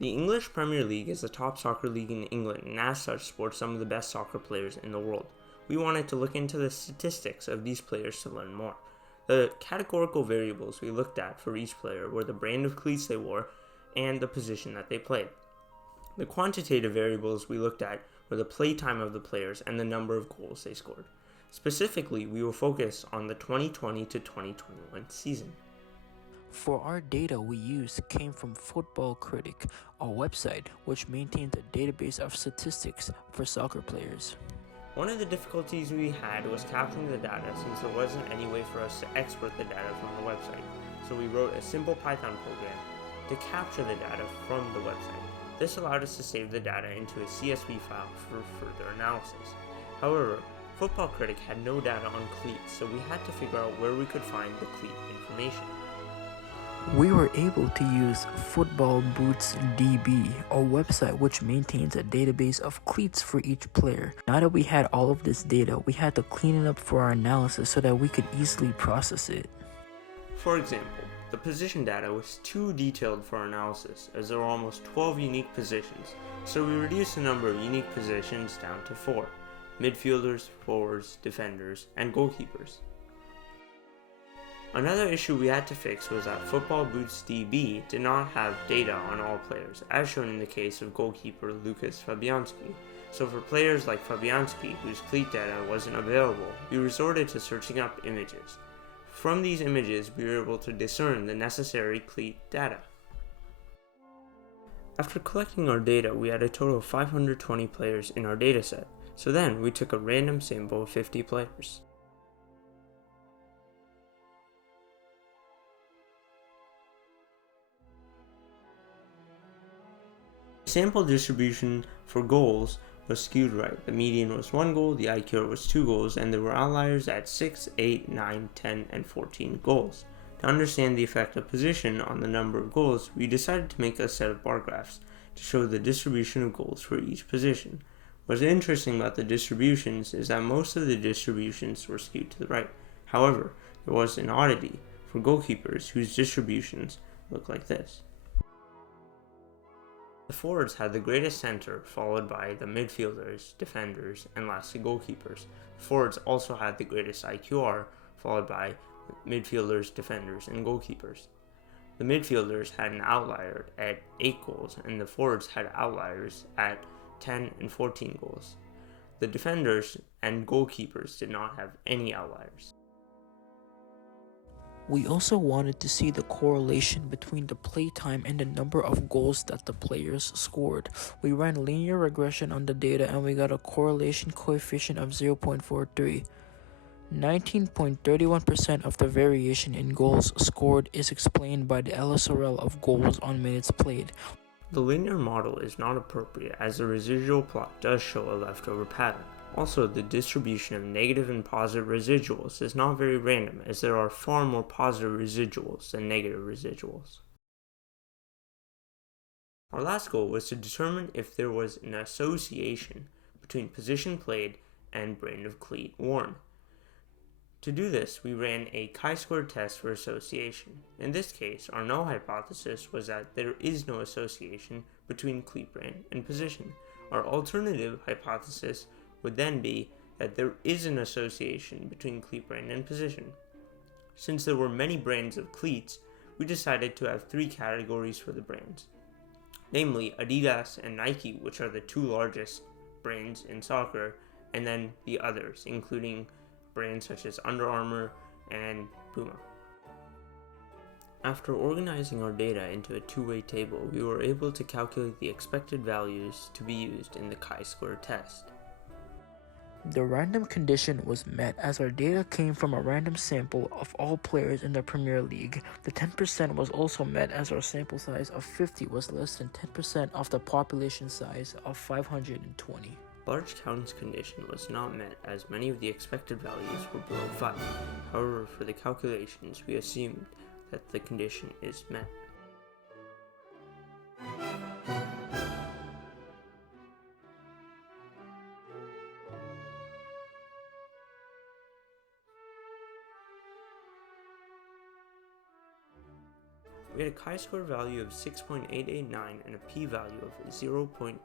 The English Premier League is the top soccer league in England and as such sports some of the best soccer players in the world. We wanted to look into the statistics of these players to learn more. The categorical variables we looked at for each player were the brand of cleats they wore and the position that they played. The quantitative variables we looked at were the play time of the players and the number of goals they scored. Specifically, we will focus on the 2020 to 2021 season. For our data we used came from Football Critic, a website which maintains a database of statistics for soccer players. One of the difficulties we had was capturing the data since there wasn't any way for us to export the data from the website, so we wrote a simple Python program to capture the data from the website. This allowed us to save the data into a CSV file for further analysis. However, Football Critic had no data on cleats, so we had to figure out where we could find the cleat information. We were able to use Football Boots DB, a website which maintains a database of cleats for each player. Now that we had all of this data, we had to clean it up for our analysis so that we could easily process it. For example, the position data was too detailed for our analysis as there were almost 12 unique positions, so we reduced the number of unique positions down to 4: midfielders, forwards, defenders, and goalkeepers. Another issue we had to fix was that Football Boots DB did not have data on all players, as shown in the case of goalkeeper Lucas Fabianski. So for players like Fabianski, whose cleat data wasn't available, we resorted to searching up images. From these images, we were able to discern the necessary cleat data. After collecting our data, we had a total of 520 players in our dataset, so then we took a random sample of 50 players. The sample distribution for goals was skewed right. The median was 1 goal, the IQR was 2 goals, and there were outliers at 6, 8, 9, 10, and 14 goals. To understand the effect of position on the number of goals, we decided to make a set of bar graphs to show the distribution of goals for each position. What's interesting about the distributions is that most of the distributions were skewed to the right. However, there was an oddity for goalkeepers whose distributions look like this. The forwards had the greatest center, followed by the midfielders, defenders, and lastly goalkeepers. The forwards also had the greatest IQR, followed by midfielders, defenders, and goalkeepers. The midfielders had an outlier at 8 goals, and the forwards had outliers at 10 and 14 goals. The defenders and goalkeepers did not have any outliers. We also wanted to see the correlation between the playtime and the number of goals that the players scored. We ran linear regression on the data and we got a correlation coefficient of 0.43. 19.31% of the variation in goals scored is explained by the LSRL of goals on minutes played. The linear model is not appropriate as the residual plot does show a leftover pattern. Also, the distribution of negative and positive residuals is not very random as there are far more positive residuals than negative residuals. Our last goal was to determine if there was an association between position played and brand of cleat worn. To do this, we ran a chi-square test for association. In this case, our null hypothesis was that there is no association between cleat brand and position. Our alternative hypothesis would then be that there is an association between cleat brand and position. Since there were many brands of cleats, we decided to have 3 categories for the brands, namely Adidas and Nike, which are the 2 largest brands in soccer, and then the others, including brands such as Under Armour and Puma. After organizing our data into a 2-way table, we were able to calculate the expected values to be used in the chi-square test. The random condition was met as our data came from a random sample of all players in the Premier League. The 10% was also met as our sample size of 50 was less than 10% of the population size of 520. Large counts condition was not met as many of the expected values were below 5. However, for the calculations, we assumed that the condition is met. We had a chi-square value of 6.889 and a p-value of 0.865.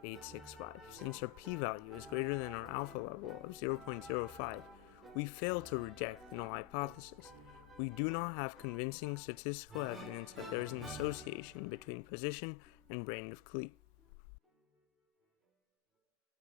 Since our p-value is greater than our alpha level of 0.05, we fail to reject the null hypothesis. We do not have convincing statistical evidence that there is an association between position and brain of cleat.